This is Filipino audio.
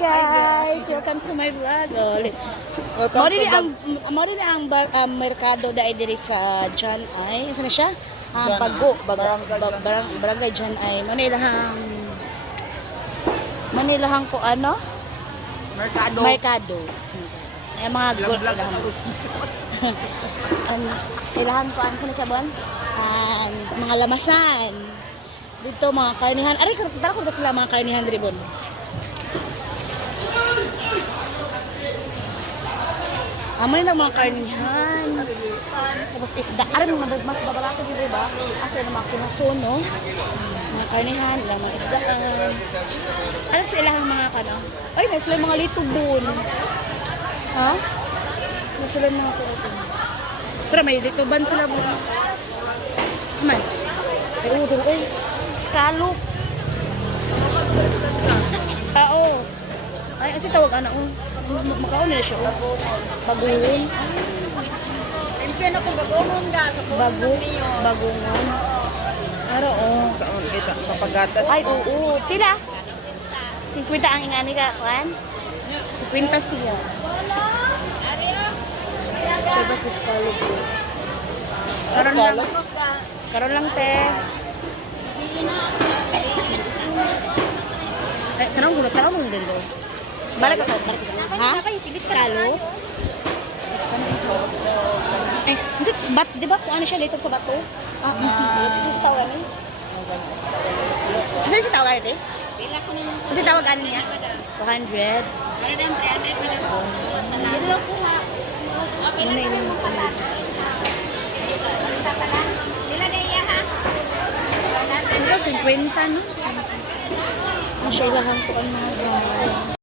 Guys, welcome to my vlog. Mo rin ang merkado dai diri sa Jan ay ano siya? Bago, barangay Jan ay Manilahang ko ano? Merkado. Ay mga gold lang. Ilahan ko ano siya bon? Mga lamasan. Dito mga karnihan. Aray, para ko sila mga karnihan diri bon. Amay na mga karnihan. Tapos isda. Aray, mas babarako dito ba? Kasi na mga kinasono. Mga karnihan, ilang mga isda. Ano sa ilahang mga kano? Ay, nasa sila mga litubon. Ha? Nasa sila mga kurotong. Pero may lituban sila mo. Aman. Ay, udo eh. Scallop. Oo. Ay, kasi tawag ano. Makaon nila siya. Bagungon. Impyano kung bagungon ka. Bagungon. Aro, kita papagatas. Ay, oo. Pila? 50 ang ingani ka, kan? 50 siya. Diba si Scallop? Karon lang, te. Tarong mo dito. Barang ka. Ha? Scallop? Eh, di ba kung ano siya dito sa bato? Dito sa tawa niya. Ano siya tawag ito? Kasi tawag ano niya? 200. Ano na 300 na lang. Hindi lang po ha. Okay lang naman mo pala. Nila na iya ha? Ito, 50 no? Masya ilahan ko ang mga